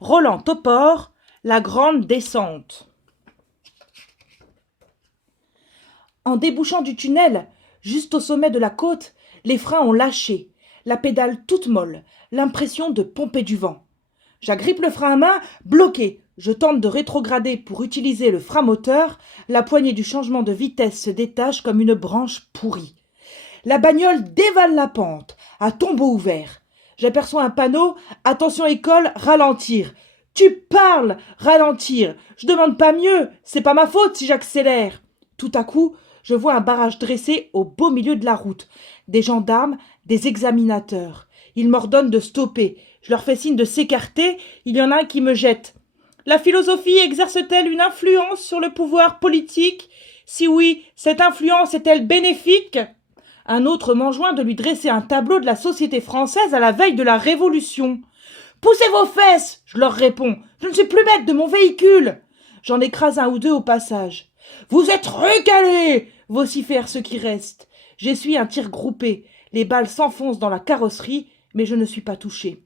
Roland Topor, la grande descente. En débouchant du tunnel, juste au sommet de la côte, les freins ont lâché, la pédale toute molle, l'impression de pomper du vent. J'agrippe le frein à main, bloqué. Je tente de rétrograder pour utiliser le frein moteur. La poignée du changement de vitesse se détache comme une branche pourrie. La bagnole dévale la pente, à tombeau ouvert. J'aperçois un panneau « Attention école, ralentir ». Tu parles, ralentir. Je demande pas mieux, c'est pas ma faute si j'accélère. Tout à coup, je vois un barrage dressé au beau milieu de la route. Des gendarmes, des examinateurs. Ils m'ordonnent de stopper. Je leur fais signe de s'écarter. Il y en a un qui me jette. La philosophie exerce-t-elle une influence sur le pouvoir politique? Si oui, cette influence est-elle bénéfique? Un autre m'enjoint de lui dresser un tableau de la société française à la veille de la Révolution. Poussez vos fesses, je leur réponds. Je ne suis plus maître de mon véhicule. J'en écrase un ou deux au passage. Vous êtes recalés, vocifèrent ceux qui restent. J'essuie un tir groupé. Les balles s'enfoncent dans la carrosserie, mais je ne suis pas touché.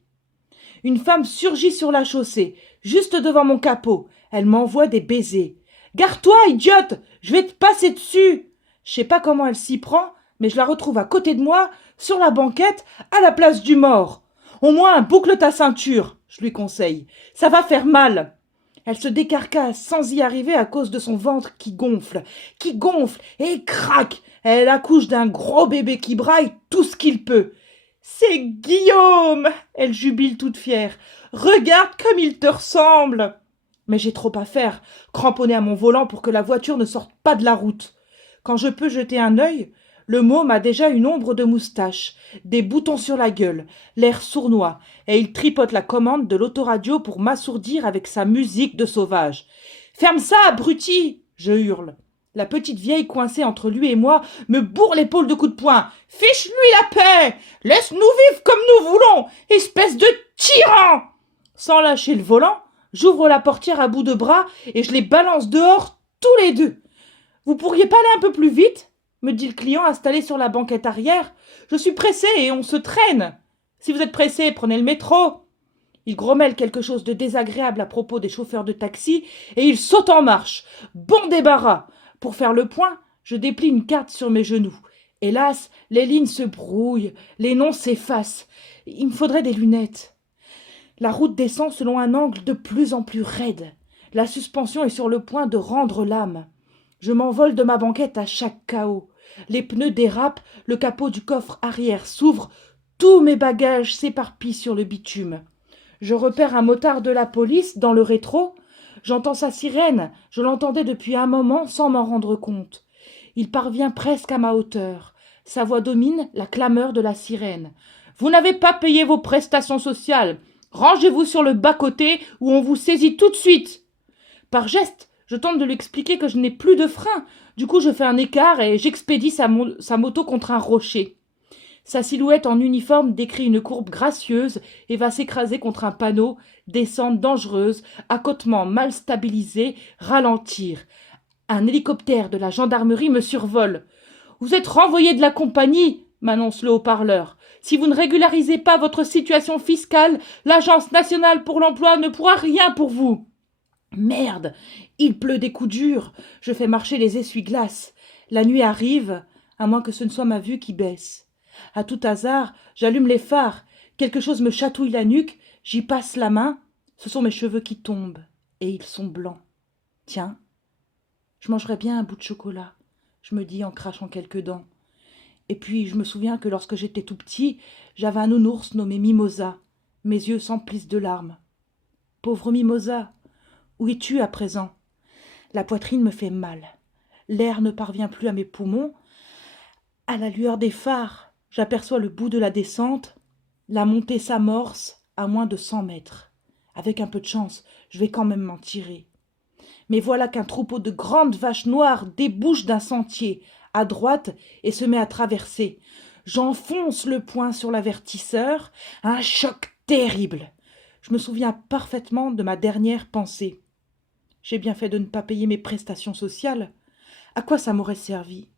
Une femme surgit sur la chaussée, juste devant mon capot. Elle m'envoie des baisers. Garde-toi, idiote, je vais te passer dessus. Je sais pas comment elle s'y prend, mais je la retrouve à côté de moi, sur la banquette, à la place du mort. Au moins, boucle ta ceinture, je lui conseille. Ça va faire mal. Elle se décarcasse sans y arriver à cause de son ventre qui gonfle, et craque. Elle accouche d'un gros bébé qui braille tout ce qu'il peut. C'est Guillaume, elle jubile toute fière. Regarde comme il te ressemble. Mais j'ai trop à faire, cramponné à mon volant pour que la voiture ne sorte pas de la route. Quand je peux jeter un œil, le môme a déjà une ombre de moustache, des boutons sur la gueule, l'air sournois, et il tripote la commande de l'autoradio pour m'assourdir avec sa musique de sauvage. « Ferme ça, abruti !» je hurle. La petite vieille coincée entre lui et moi me bourre l'épaule de coups de poing. « Fiche-lui la paix! Laisse-nous vivre comme nous voulons, espèce de tyran !» Sans lâcher le volant, j'ouvre la portière à bout de bras et je les balance dehors tous les deux. « Vous pourriez pas aller un peu plus vite ?» me dit le client installé sur la banquette arrière. « Je suis pressé et on se traîne. Si vous êtes pressé, prenez le métro. » Il grommelle quelque chose de désagréable à propos des chauffeurs de taxi et il saute en marche. Bon débarras. Pour faire le point, je déplie une carte sur mes genoux. Hélas, les lignes se brouillent, les noms s'effacent. Il me faudrait des lunettes. La route descend selon un angle de plus en plus raide. La suspension est sur le point de rendre l'âme. Je m'envole de ma banquette à chaque chaos. Les pneus dérapent, le capot du coffre arrière s'ouvre, tous mes bagages s'éparpillent sur le bitume. Je repère un motard de la police dans le rétro. J'entends sa sirène, je l'entendais depuis un moment sans m'en rendre compte. Il parvient presque à ma hauteur. Sa voix domine la clameur de la sirène. « Vous n'avez pas payé vos prestations sociales. Rangez-vous sur le bas-côté ou on vous saisit tout de suite. » Par geste, je tente de lui expliquer que je n'ai plus de frein. Du coup, je fais un écart et j'expédie sa moto contre un rocher. Sa silhouette en uniforme décrit une courbe gracieuse et va s'écraser contre un panneau, descente dangereuse, accotement mal stabilisé, ralentir. Un hélicoptère de la gendarmerie me survole. « Vous êtes renvoyé de la compagnie !» m'annonce le haut-parleur. « Si vous ne régularisez pas votre situation fiscale, l'Agence nationale pour l'emploi ne pourra rien pour vous. » Merde, il pleut des coups durs. Je fais marcher les essuie-glaces. La nuit arrive, à moins que ce ne soit ma vue qui baisse. À tout hasard, j'allume les phares. Quelque chose me chatouille la nuque. J'y passe la main. Ce sont mes cheveux qui tombent. Et ils sont blancs. Tiens, je mangerais bien un bout de chocolat, je me dis en crachant quelques dents. Et puis je me souviens que lorsque j'étais tout petit, j'avais un nounours nommé Mimosa. Mes yeux s'emplissent de larmes. Pauvre Mimosa, où es-tu à présent? La poitrine me fait mal. L'air ne parvient plus à mes poumons. À la lueur des phares, j'aperçois le bout de la descente. La montée s'amorce à moins de 100 mètres. Avec un peu de chance, je vais quand même m'en tirer. Mais voilà qu'un troupeau de grandes vaches noires débouche d'un sentier, à droite, et se met à traverser. J'enfonce le poing sur l'avertisseur. Un choc terrible. Je me souviens parfaitement de ma dernière pensée. J'ai bien fait de ne pas payer mes prestations sociales. À quoi ça m'aurait servi?